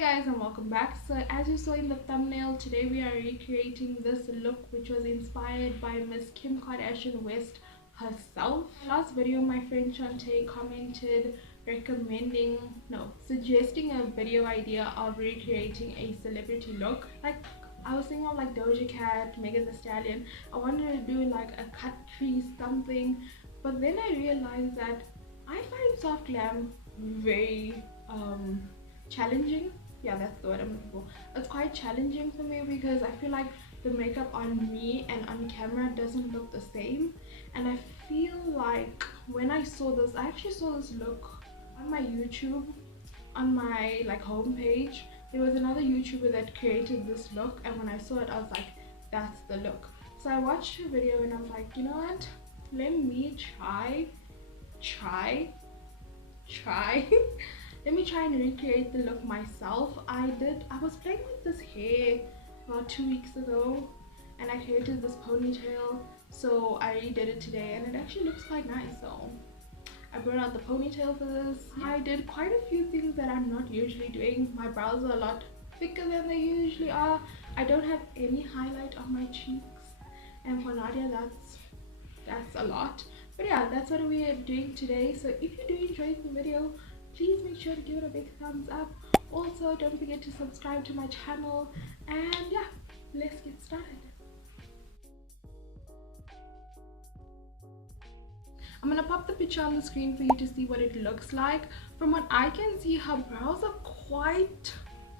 Guys, and welcome back. So as you saw in the thumbnail, today we are recreating this look which was inspired by Miss Kim Kardashian West herself. Last video my friend Shantae commented suggesting a video idea of recreating a celebrity look. Like I was thinking of like Doja Cat, Megan Thee Stallion. I wanted to do like a cut crease something, but then I realized that I find soft glam very challenging. Yeah, that's the word I'm looking for. It's quite challenging for me because I feel like the makeup on me and on camera doesn't look the same, and I feel like when I saw this, I actually saw this look on my YouTube, on my like homepage. There was another YouTuber that created this look, and when I saw it I was like, that's the look. So I watched her video and I was like, you know what, let me try let me try and recreate the look myself. I was playing with this hair about 2 weeks ago and I created this ponytail, so I redid it today and it actually looks quite nice. So I brought out the ponytail for this. I did quite a few things that I'm not usually doing. My brows are a lot thicker than they usually are. I don't have any highlight on my cheeks, and for Nadia that's a lot. But yeah, that's what we are doing today. So if you do enjoy the video, please make sure to give it a big thumbs up. Also, don't forget to subscribe to my channel, and yeah, let's get started. I'm gonna pop the picture on the screen for you to see what it looks like. From what I can see, her brows are quite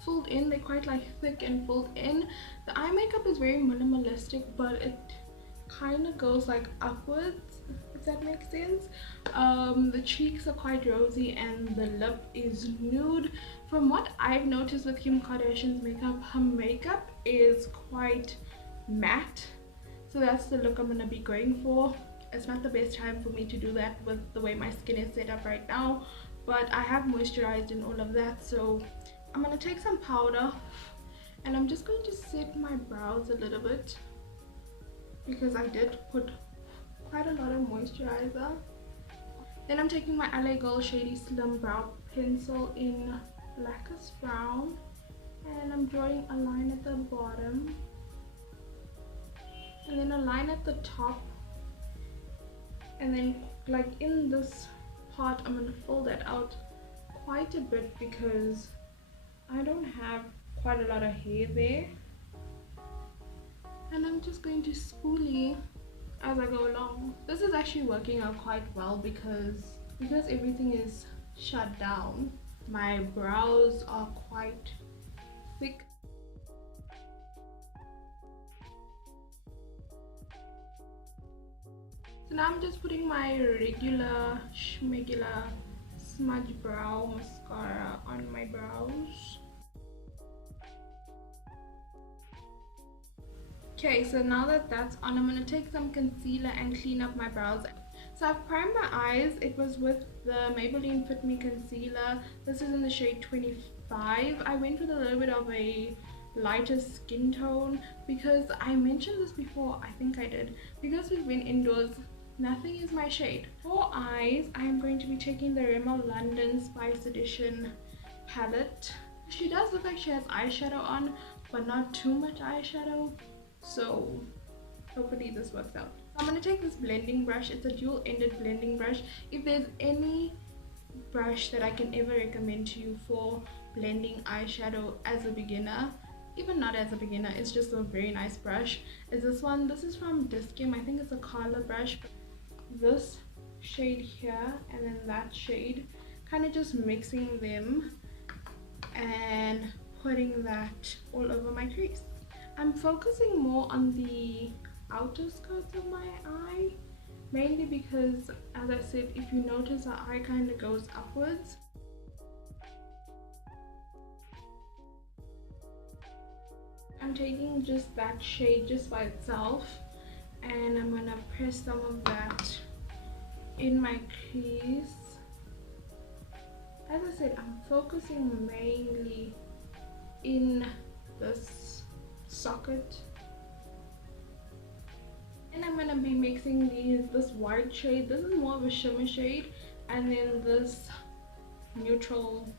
filled in. They're quite like thick and filled in. The eye makeup is very minimalistic, but it kind of goes like upwards, if that makes sense. The cheeks are quite rosy and the lip is nude. From what I've noticed with Kim Kardashian's makeup, her makeup is quite matte, so that's the look I'm gonna be going for. It's not the best time for me to do that with the way my skin is set up right now, but I have moisturized and all of that. So I'm gonna take some powder and I'm just going to set my brows a little bit because I did put quite a lot of moisturizer. Then I'm taking my LA Girl Shady Slim Brow Pencil in Blackest Brown, and I'm drawing a line at the bottom and then a line at the top, and then like in this part I'm gonna fill that out quite a bit because I don't have quite a lot of hair there, and I'm just going to spoolie as I go along. This is actually working out quite well because everything is shut down. My brows are quite thick. So now I'm just putting my regular schmegular Smudge brow mascara on my brows. Okay, so now that that's on, I'm going to take some concealer and clean up my brows. So I've primed my eyes. It was with the Maybelline Fit Me Concealer. This is in the shade 25. I went with a little bit of a lighter skin tone because I mentioned this before, I think I did. Because we've been indoors, nothing is my shade. For eyes, I am going to be taking the Rimmel London Spice Edition palette. She does look like she has eyeshadow on, but not too much eyeshadow. So hopefully this works out. So I'm going to take this blending brush. It's a dual-ended blending brush. If there's any brush that I can ever recommend to you for blending eyeshadow as a beginner, even not as a beginner, it's just a very nice brush, is this one. This is from Dixxy. I think it's a color brush. This shade here and then that shade, kind of just mixing them and putting that all over my crease. I'm focusing more on the outer skirts of my eye, mainly because, as I said, if you notice, our eye kind of goes upwards. I'm taking just that shade just by itself, and I'm gonna press some of that in my crease. As I said, I'm focusing mainly in this socket, and I'm gonna be mixing this white shade. This is more of a shimmer shade, and then this neutral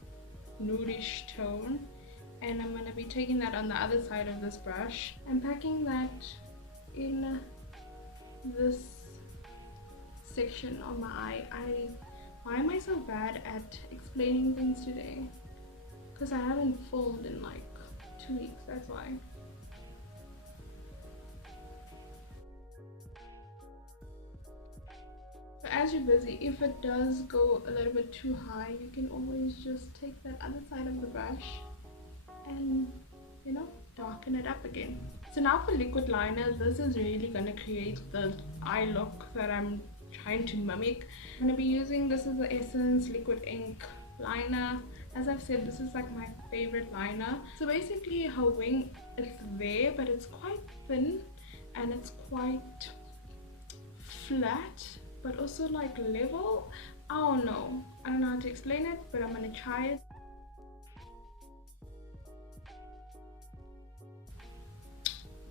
nudish tone, and I'm going to be taking that on the other side of this brush and packing that in this section of my eye. Why am I so bad at explaining things today? Because I haven't filmed in like 2 weeks, that's why. So as you're busy, if it does go a little bit too high, you can always just take that other side of the brush and, you know, darken it up again. So now for liquid liner, this is really going to create the eye look that I'm trying to mimic. I'm going to be using, this is the Essence Liquid Ink Liner. As I've said, this is like my favorite liner. So basically her wing, it's there, but it's quite thin and it's quite flat, but also like level. I don't know how to explain it, but I'm gonna try it.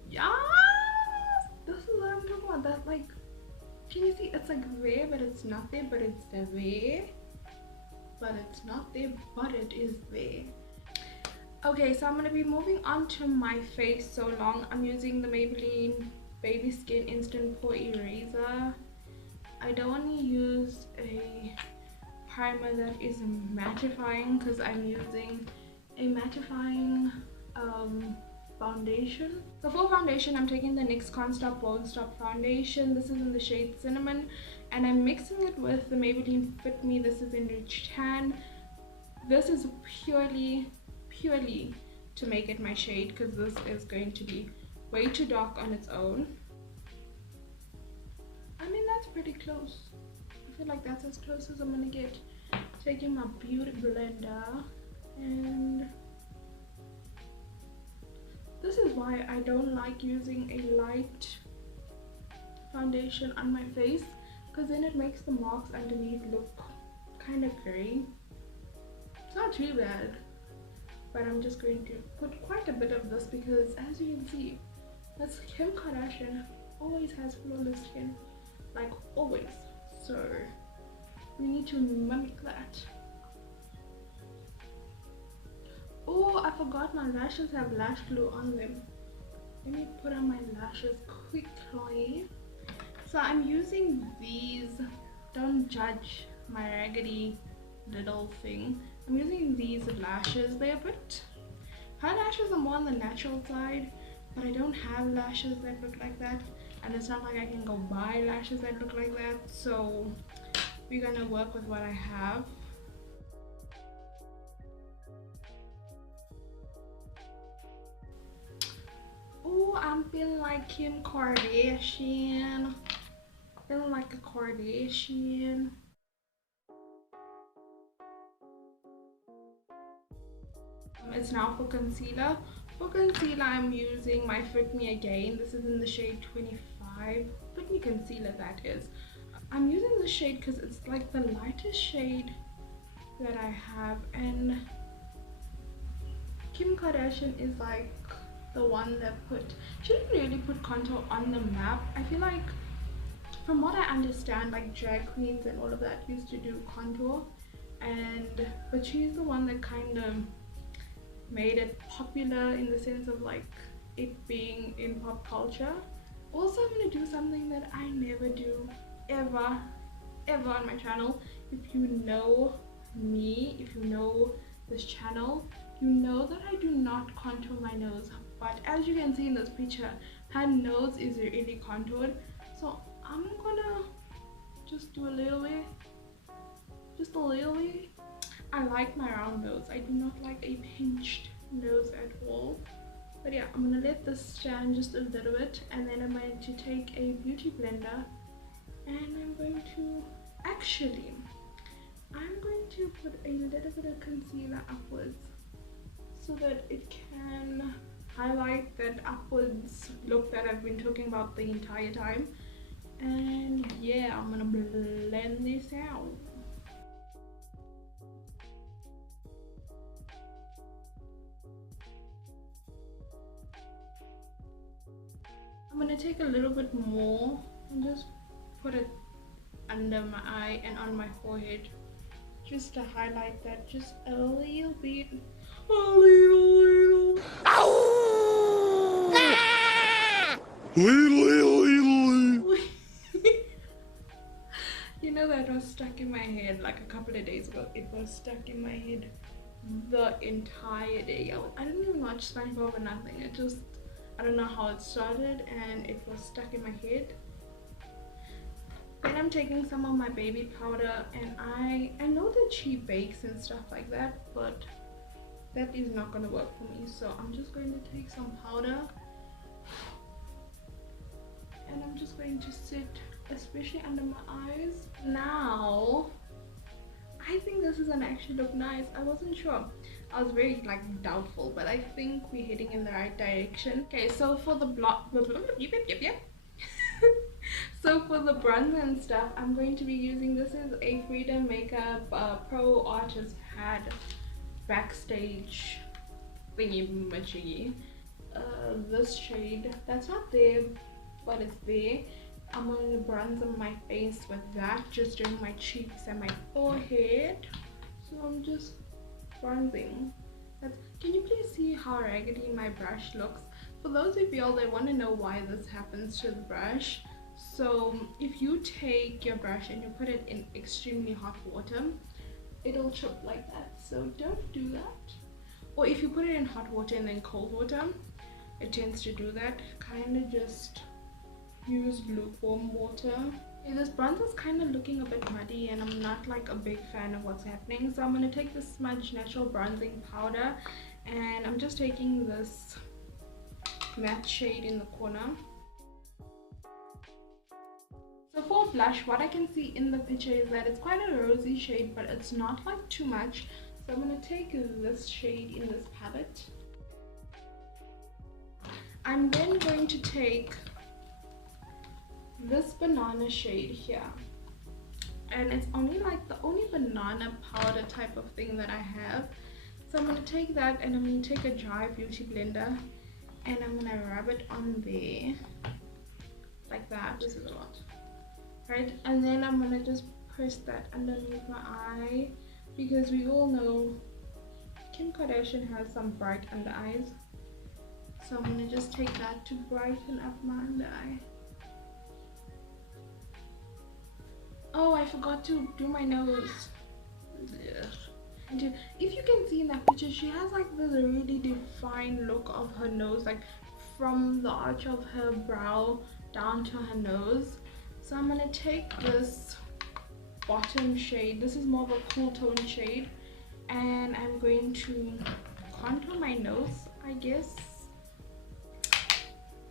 Yeah, this is what I'm talking about. That, like, can you see? It's like there, but it's not there, but it's there, but it's not there, but it is there. Okay, so I'm gonna be moving on to my face so long. I'm using the Maybelline Baby Skin Instant Pore Eraser. I don't want to use a primer that is mattifying because I'm using a mattifying foundation. So for foundation, I'm taking the NYX Constop Bold Stop foundation. This is in the shade Cinnamon, and I'm mixing it with the Maybelline Fit Me. This is in Rich Tan. This is purely to make it my shade because this is going to be way too dark on its own. I mean, that's pretty close. I feel like that's as close as I'm gonna get. Taking my beauty blender, and this is why I don't like using a light foundation on my face, because then it makes the marks underneath look kind of gray. It's not too bad, but I'm just going to put quite a bit of this because, as you can see, that's Kim Kardashian always has flawless skin, like always. So we need to mimic that. Oh, I forgot my lashes have lash glue on them. Let me put on my lashes quickly. So I'm using these, don't judge my raggedy little thing. I'm using these lashes. They're a bit, her lashes are more on the natural side, but I don't have lashes that look like that, and it's not like I can go buy lashes that look like that, so we're gonna work with what I have. Oh, I'm feeling like Kim Kardashian. Feeling like a Kardashian. It's now for concealer. For concealer, I'm using my Fit Me again. This is in the shade 25. Fit Me Concealer, that is. I'm using this shade because it's like the lightest shade that I have, and Kim Kardashian is like the one that she didn't really put contour on the map. I feel like, from what I understand, like drag queens and all of that used to do contour, but she's the one that kind of made it popular in the sense of like it being in pop culture. Also, I'm gonna do something that I never do ever on my channel. If you know me, if you know this channel, you know that I do not contour my nose, but as you can see in this picture, her nose is really contoured, so I'm gonna just do a little bit, just a little bit. I like my round nose. I do not like a pinched nose at all. But yeah, I'm gonna let this stand just a little bit, and then I'm going to take a beauty blender, and I'm going to put a little bit of concealer upwards so that it can highlight that upwards look that I've been talking about the entire time. And yeah, I'm gonna blend this out. I'm gonna take a little bit more and just put it under my eye and on my forehead, just to highlight that just a little bit. A little You know, that was stuck in my head like a couple of days ago. It was stuck in my head the entire day. I didn't even watch SpongeBob or nothing. It just, I don't know how it started and it was stuck in my head. Then I'm taking some of my baby powder, and I know that she bakes and stuff like that, but that is not going to work for me. So I'm just going to take some powder and I'm just going to sit especially under my eyes. Now I think this is gonna actually look nice. I wasn't sure. I was very like doubtful, but I think we're heading in the right direction. Okay, so for the so for the bronzer and stuff, I'm going to be using, this is a Freedom Makeup Pro Artist Pad Backstage thingy majiggy. This shade, that's not there, but it's there. I'm going to bronze on my face with that, just doing my cheeks and my forehead. So I'm just bronzing. Can you please see how raggedy my brush looks? For those of y'all that want to know why this happens to the brush, so if you take your brush and you put it in extremely hot water, it'll chip like that. So don't do that. Or if you put it in hot water and then cold water, it tends to do that. Kind of just use lukewarm water. Okay, this bronzer is kind of looking a bit muddy and I'm not like a big fan of what's happening. So I'm going to take the Smudge Natural Bronzing Powder and I'm just taking this matte shade in the corner. So for blush, what I can see in the picture is that it's quite a rosy shade, but it's not like too much. So I'm going to take this shade in this palette. I'm then going to take this banana shade here, and it's only like the only banana powder type of thing that I have. So I'm going to take that and I'm going to take a dry beauty blender and I'm going to rub it on there like that. This is a lot, right? And then I'm going to just press that underneath my eye, because we all know Kim Kardashian has some bright under eyes. So I'm going to just take that to brighten up my under eye. Oh, I forgot to do my nose. And if you can see in that picture, she has like this really defined look of her nose, like from the arch of her brow down to her nose. So I'm gonna take this bottom shade. This is more of a cool tone shade, and I'm going to contour my nose, I guess.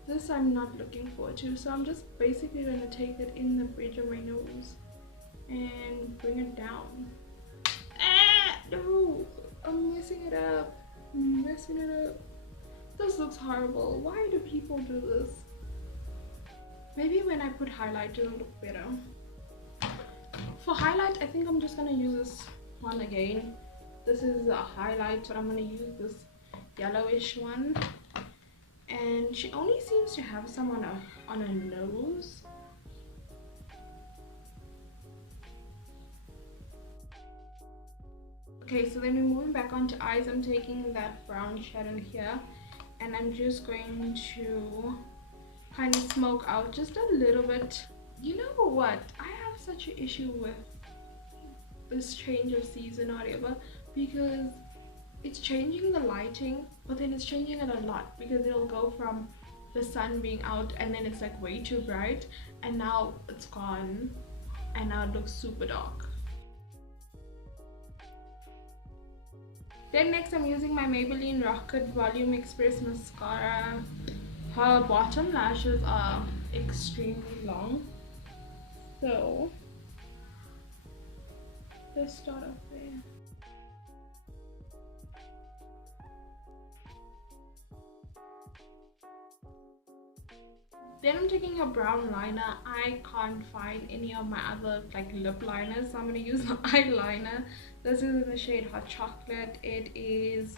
This I'm not looking forward to, so I'm just basically going to take it in the bridge of my nose and bring it down. No, I'm messing it up. This looks horrible. Why do people do this? Maybe when I put highlight it'll look better. For highlight, I think I'm just gonna use this one again. This is a highlight, but I'm gonna use this yellowish one. And she only seems to have some on her nose. Okay, so then we're moving back onto eyes. I'm taking that brown shadow here and I'm just going to kind of smoke out just a little bit. You know what? I have such an issue with this change of season or whatever, because it's changing the lighting, but then it's changing it a lot, because it'll go from the sun being out and then it's like way too bright, and now it's gone and now it looks super dark. Then next I'm using my Maybelline Rocket Volume Express Mascara. Her bottom lashes are extremely long, so let's start off there. Then I'm taking a brown liner. I can't find any of my other like lip liners, so I'm going to use the eyeliner. This is in the shade Hot Chocolate. It is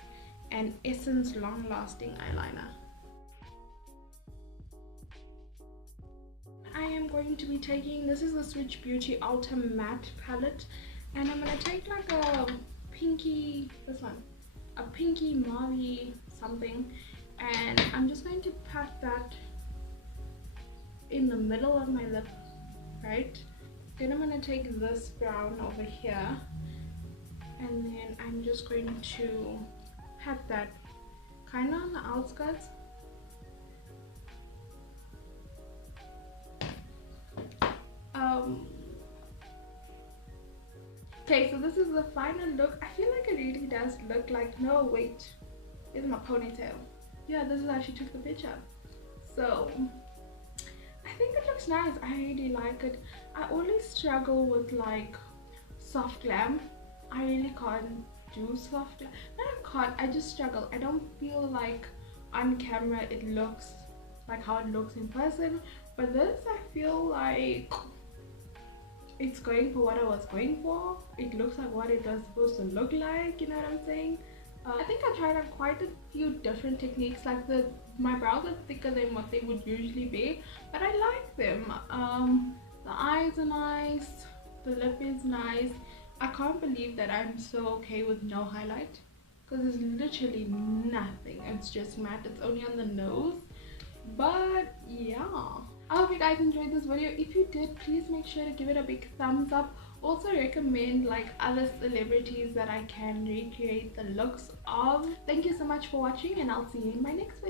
an Essence Long-Lasting Eyeliner. I am going to be taking, this is the Swiitch Beauty Ultimatte palette, and I'm going to take like a pinky, this one, a pinky mauve something, and I'm just going to pat that in the middle of my lip, right? Then I'm going to take this brown over here, and then I'm just going to have that kind of on the outskirts. Okay, so this is the final look. I feel like it really does look like, no wait, it's my ponytail. Yeah, this is how she took the picture. So I think it looks nice. I really like it. I always struggle with like soft glam. I really can't do soft glam. No, I can't, I just struggle. I don't feel like on camera it looks like how it looks in person, but this I feel like it's going for what I was going for. It looks like what it was supposed to look like, you know what I'm saying? I think I tried out quite a few different techniques. Like my brows are thicker than what they would usually be, but I like them. The eyes are nice, the lip is nice. I can't believe that I'm so okay with no highlight, because there's literally nothing. It's just matte. It's only on the nose. But yeah, I hope you guys enjoyed this video. If you did, please make sure to give it a big thumbs up. Also recommend like other celebrities that I can recreate the looks of. Thank you so much for watching, and I'll see you in my next video.